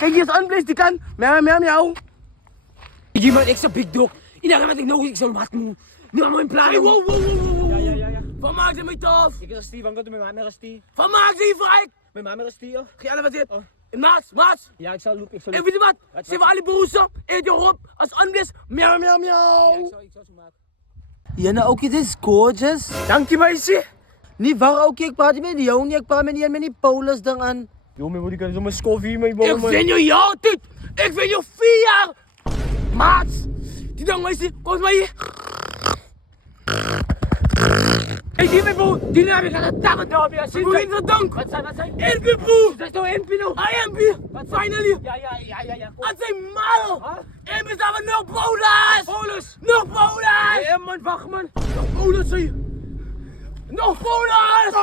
Kijk, hier is unblessed, die kan. Miauw. Je man, ik zou big dog. Iedereen wat ik nodig ik zou wat doen. Nu aan mijn plan. Wow. Ja. Van maak ze mij tof. Ik is Steve, want met mij Steve. Van maak ze hier vrij. Met mij Steve. Ga je wat dit? Maas. Ja, ik zal loop. En weet je wat? Ze hebben alle boeren. Eet je op. Als unblessed. Miauw. Ik zal zo maken. Ja, nou ook, dit is gorgeous. Dank je, meisje. Niet waar ook, ik praat niet met jou, niet. Ik praat met die Paulus dan aan. Yo, mijn moeder kan zo'n skoffie mee Ik bouwen. vind je jou, dit. Ik vind je 4 jaar. Maat. Die dan, meisje. Kom maar hier. Hey, die met boe. Die naam ik aan het takken door. Ja, zie je dat dank? Wat zijn? NP boe. Dat is toch NP nou? IMP. Finally. Ja. Dat zijn mal. En we staan nog Paulus. Nog Paulus. Ja, man, wacht, man. Nog Paulus, zie je. Nog Paulus.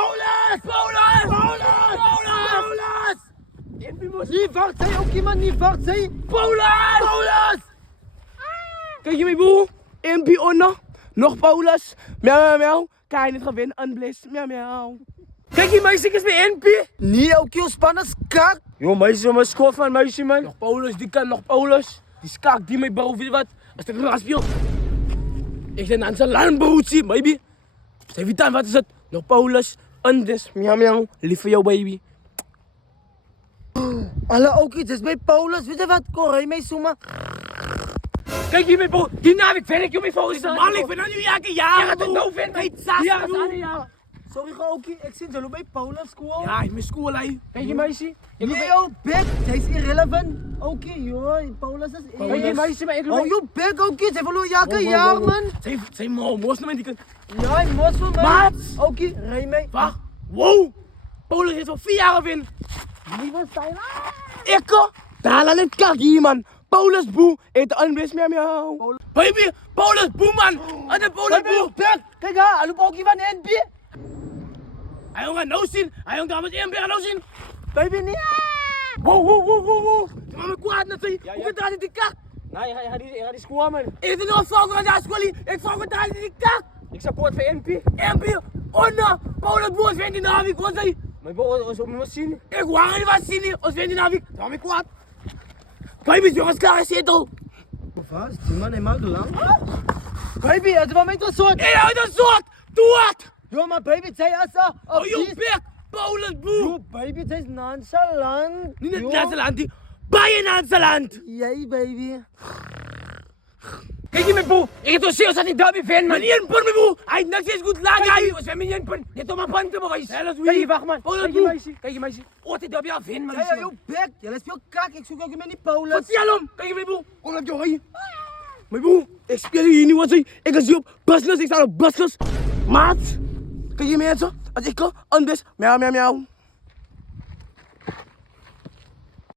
NP moest. Niet wacht, zij ook iemand, niet wacht, zij. Paulus. Kijk je mee boe. NP onder. Nog Paulus. Miauw. Kan je niet gaan winnen. Unblessed. Miauw. Kijk je meisje is bij NP. Niet ook, joh, spannend, kak. Yo, meisje, mijn skof van meisje, man. Nog Paulus, die kan nog Paulus. Die skak die mij bouwt, weet je wat? Als ik er speel. Ik ben aan zijn land broodje, baby. Zeg wie dan, wat is het? Nog Paulus, Andes, miauw. Lief voor jou, baby. Alle ook iets, is bij Paulus, weet je wat? Kom, rij mee, zomaar. Kijk hier, mijn bro. Die naam, ik vind ik, jullie volgens mij. Man, ik ben aan nu jaren. Ja, wat het nou vindt. Weet ja, Sorry, Okie, ik zit zo bij Paulus, school. ja, ik ben school, hè. Kijk je, meisje? Nee, joh, bek, hij is irrelevant. Oké, joh, Paulus is Kijk je, meisje, maar ik Oh, joh, bek, Okie, zij verloor jaken, ja, man. Zijn moos nog die kan. Ja, hij moest van mij. Maat. Oké, rij mee. Wacht. Wow. Paulus heeft al 4 jaar win. Wie was zijn? Ik daar aan het kak hier, man. Paulus boe, eet de unblessed miauw. Baby, Paulus boe, man. En de Paulus boe. Bek, kijk haar, hij ook van NP. Hij jongen nou zien. Hij jongen dames één beer nou zien. Baby, niet. Wow. Je mag me kwaad natuurlijk. Hoe gaat dat die kak? Nee, hij die skoor, man. Is er nog fout aan dat school? Ik vang het uit die kak. Ik support voor NP. Eén beer. Onder. Paulus boe, vindt die naam. Ik wat zei. Mijn boer is op mijn zien. Ik wou niet wat zien. Als vindt die naam. Ik mag me kwaad. Baby, jongens, klaar is zetel. Vast, die man, hij maakt lang. Baby, het was met een soort. Hé, uit een soort. Doe het. Yo, maar baby, zij is er. Oh, je bek. Paulus boe. Yo, baby, zij is nonchalant. Niet het Nederland, die. Bij een Nederland. Jij, baby. Kijk je met boe. Ik heb toch zelfs dat ik derby fan, man. Niet een punt met boe. Hij niks is goed laag. Hij was met een punt. Dit is mijn punt te bewijzen. Kijk je, wacht, man. Paulus boe. Kijk je meisje. Oh, dit derby af in, man. Ja, yo, bek. Jij speelt kak. Ik zoek ook met die Paulus. Vertel hem. Kijk je met boe. Kom op, joh. Mijn boe. Ik speel hier niet wat zei. Ik is hier op busles. Ik sta op busles. Maat. Kijk je mensen. Als ik kan, anders. Miauw.